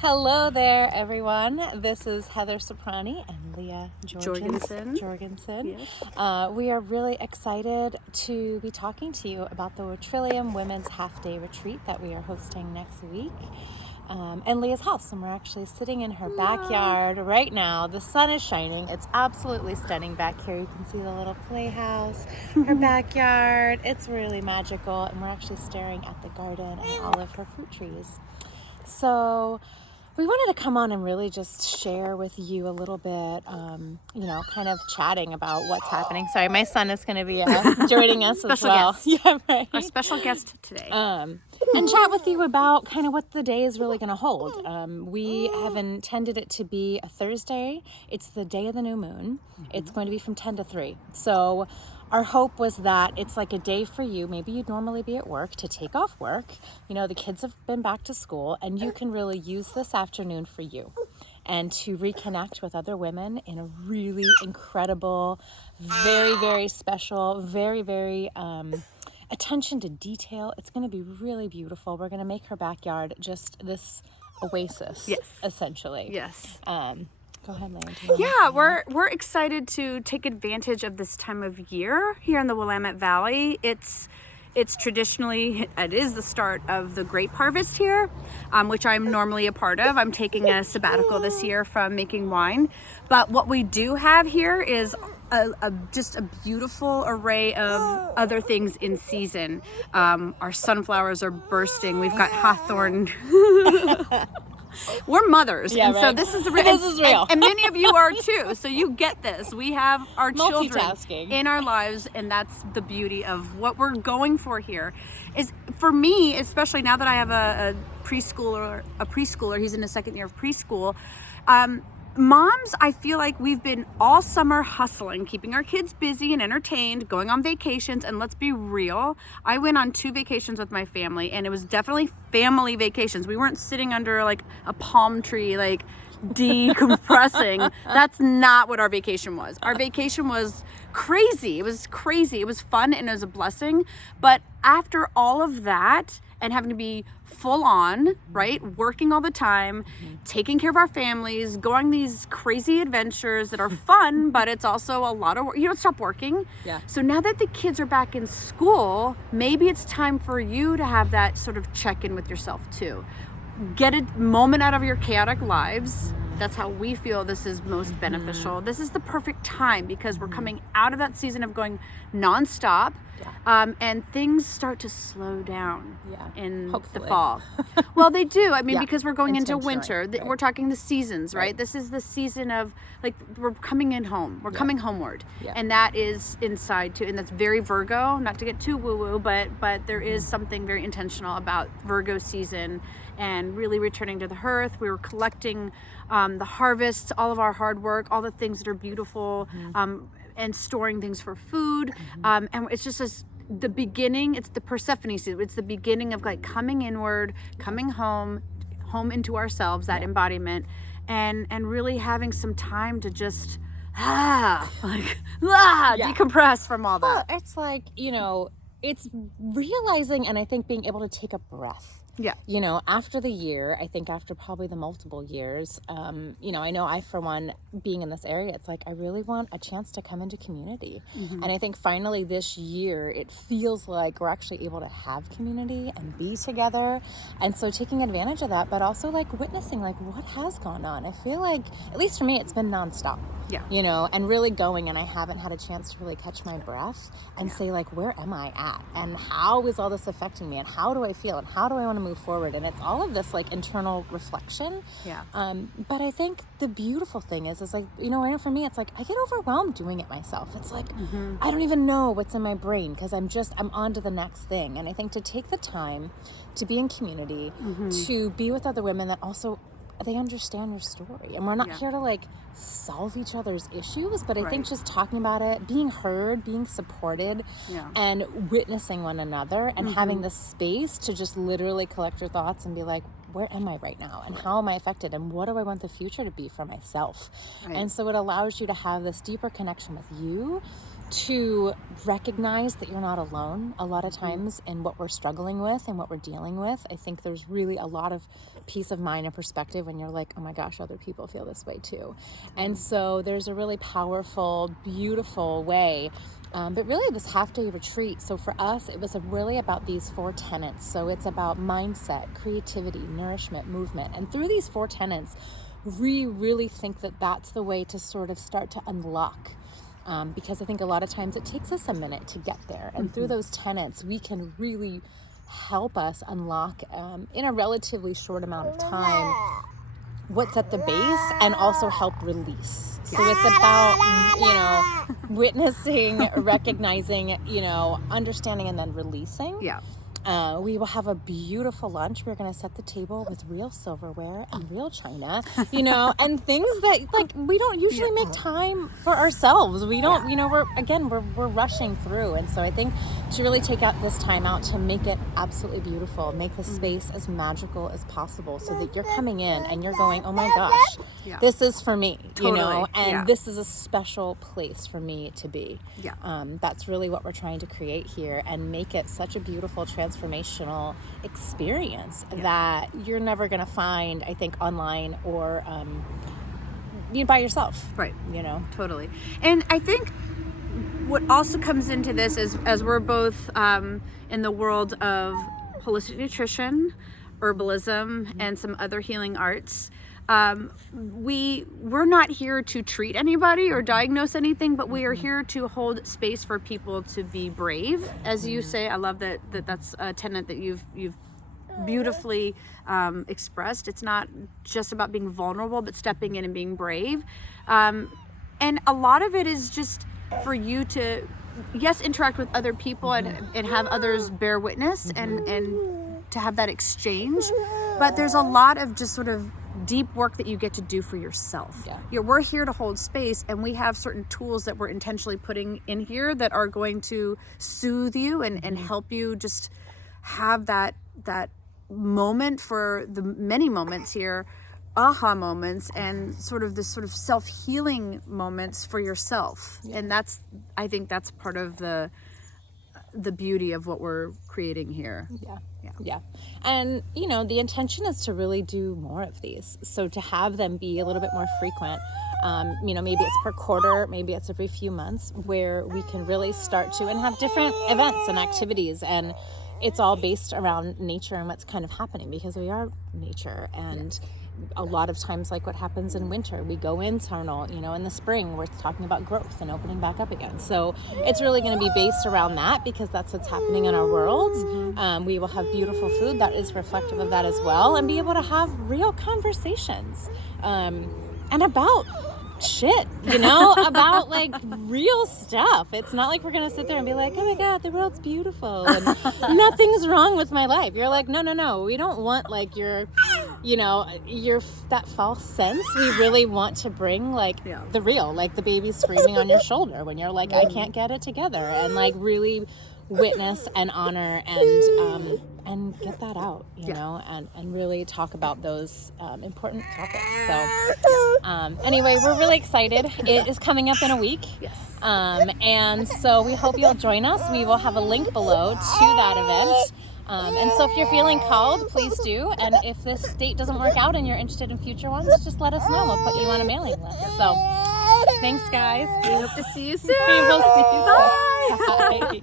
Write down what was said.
Hello there, everyone. This is Heather Soprani and Leah Jorgensen. Yes. We are really excited to be talking to you about the Trillium Women's Half-Day Retreat that we are hosting next week in Leah's house. And we're actually sitting in her backyard right now. The sun is shining. It's absolutely stunning back here. You can see the little playhouse, her backyard. It's really magical. And we're actually staring at the garden and all of her fruit trees. So we wanted to come on and really just share with you a little bit, kind of chatting about what's happening. Sorry, my son is going to be joining us as well. Guest. Yeah, right. Our special guest today. And chat with you about kind of what the day is really going to hold. We have intended it to be a Thursday. It's the day of the new moon. It's going to be from 10 to 3. So our hope was that it's like a day for you. Maybe you'd normally be at work to take off work. You know, the kids have been back to school and you can really use this afternoon for you and to reconnect with other women in a really incredible, very, very special, very, very attention to detail. It's going to be really beautiful. We're going to make her backyard just this oasis, Yes. essentially. Yes. Go ahead, Leah. Yeah, we're excited to take advantage of this time of year here in the Willamette Valley. It's traditionally, it is the start of the grape harvest here, which I'm normally a part of. I'm taking a sabbatical this year from making wine. But what we do have here is just a beautiful array of other things in season. Our sunflowers are bursting. We've got hawthorn. We're mothers, Yeah, and right. so this is real. And many of you are too. So you get this. We have our children Multitasking. in our lives, and that's the beauty of what we're going for here. Is for me, especially now that I have a preschooler. He's in his second year of preschool. Moms, I feel like we've been all summer hustling, keeping our kids busy and entertained, going on vacations. And let's be real, I went on 2 vacations with my family, and it was definitely family vacations. We weren't sitting under like a palm tree, like decompressing. That's not what our vacation was. Our vacation was crazy. It was crazy. It was fun and it was a blessing. But after all of that, and having to be full on, right? Working all the time, taking care of our families, going on these crazy adventures that are fun, but it's also a lot of work. You don't stop working. Yeah. So now that the kids are back in school, maybe it's time for you to have that sort of check-in with yourself too. Get a moment out of your chaotic lives. That's how we feel this is most beneficial. This is the perfect time because we're coming out of that season of going nonstop. Yeah. And things start to slow down in Hopefully. the fall. Well, they do. I mean, Yeah. because we're going into Intentionally, winter. right. We're talking the seasons, right? Right. This is the season of, like, we're coming in home. We're coming homeward. Yeah. And that is inside, too. And that's very Virgo, not to get too woo-woo, but there is something very intentional about Virgo season and really returning to the hearth. We were collecting the harvests, all of our hard work, all the things that are beautiful, and storing things for food. And it's just the beginning. It's the Persephone season. It's the beginning of like coming inward, coming home into ourselves, that embodiment, and really having some time to just decompress from all that. Well, it's like, it's realizing, and I think being able to take a breath. Yeah. After the year, I think after probably the multiple years, I know I, for one, being in this area, it's like I really want a chance to come into community. And I think finally this year, it feels like we're actually able to have community and be together. And so taking advantage of that, but also like witnessing like what has gone on. I feel like, at least for me, it's been nonstop. Yeah. And really going, and I haven't had a chance to really catch my breath and say like, where am I at? And how is all this affecting me? And how do I feel? And how do I want to move forward? And it's all of this like internal reflection. Yeah. But I think the beautiful thing is like, I know for me, it's like, I get overwhelmed doing it myself. It's like, I don't even know what's in my brain because I'm on to the next thing. And I think to take the time to be in community, to be with other women that also, they understand your story. And we're not here to like solve each other's issues, but I think just talking about it, being heard, being supported, and witnessing one another and having the space to just literally collect your thoughts and be like, where am I right now? And how am I affected? And what do I want the future to be for myself? And so it allows you to have this deeper connection with you to recognize that you're not alone a lot of times in what we're struggling with and what we're dealing with. I think there's really a lot of peace of mind and perspective when you're like, oh my gosh, other people feel this way too. And so there's a really powerful, beautiful way. But really this half-day retreat, so for us, it was really about these 4 tenets. So it's about mindset, creativity, nourishment, movement. And through these 4 tenets, we really think that that's the way to sort of start to unlock. Because I think a lot of times it takes us a minute to get there. And through those tenets, we can really help us unlock in a relatively short amount of time what's at the base and also help release. So it's about, witnessing, recognizing, understanding, and then releasing. Yeah. We will have a beautiful lunch. We're going to set the table with real silverware and real china, and things that like we don't usually make time for ourselves. We don't, we're rushing through. And so I think to really take out this time out to make it absolutely beautiful, make the space as magical as possible so that you're coming in and you're going, oh my gosh, this is for me, and this is a special place for me to be. Yeah. That's really what we're trying to create here and make it such a beautiful transformational experience that you're never going to find, I think, online or by yourself. Right. Totally. And I think what also comes into this is, as we're both in the world of holistic nutrition, herbalism, and some other healing arts, we're not here to treat anybody or diagnose anything, but we are here to hold space for people to be brave, as you say. I love that's a tenet that you've beautifully expressed. It's not just about being vulnerable, but stepping in and being brave. And a lot of it is just for you to, yes, interact with other people and have others bear witness and to have that exchange. But there's a lot of just sort of deep work that you get to do for yourself. We're here to hold space, and we have certain tools that we're intentionally putting in here that are going to soothe you and help you just have that moment for the many moments here, aha moments, and sort of this sort of self-healing moments for yourself. And I think that's part of the beauty of what we're creating here. Yeah. And, the intention is to really do more of these. So to have them be a little bit more frequent, maybe it's per quarter, maybe it's every few months, where we can really start to and have different events and activities. And it's all based around nature and what's kind of happening, because we are nature. And a lot of times, like what happens in winter, we go internal. In the spring, we're talking about growth and opening back up again. So it's really going to be based around that, because that's what's happening in our world. We will have beautiful food that is reflective of that as well, and be able to have real conversations and about shit, about like real stuff. It's not like we're gonna sit there and be like, oh my god, the world's beautiful and nothing's wrong with my life. You're like, no, we don't want like your that false sense. We really want to bring like the real, like the baby screaming on your shoulder when you're like, I can't get it together, and like really witness and honor and get that out, and really talk about those important topics. So anyway, we're really excited. It is coming up in a week. Yes. And so we hope you'll join us. We will have a link below to that event. And so if you're feeling called, please do. And if this date doesn't work out and you're interested in future ones, just let us know. We'll put you on a mailing list. So thanks, guys. We hope to see you soon. We will see you soon. Bye. Bye.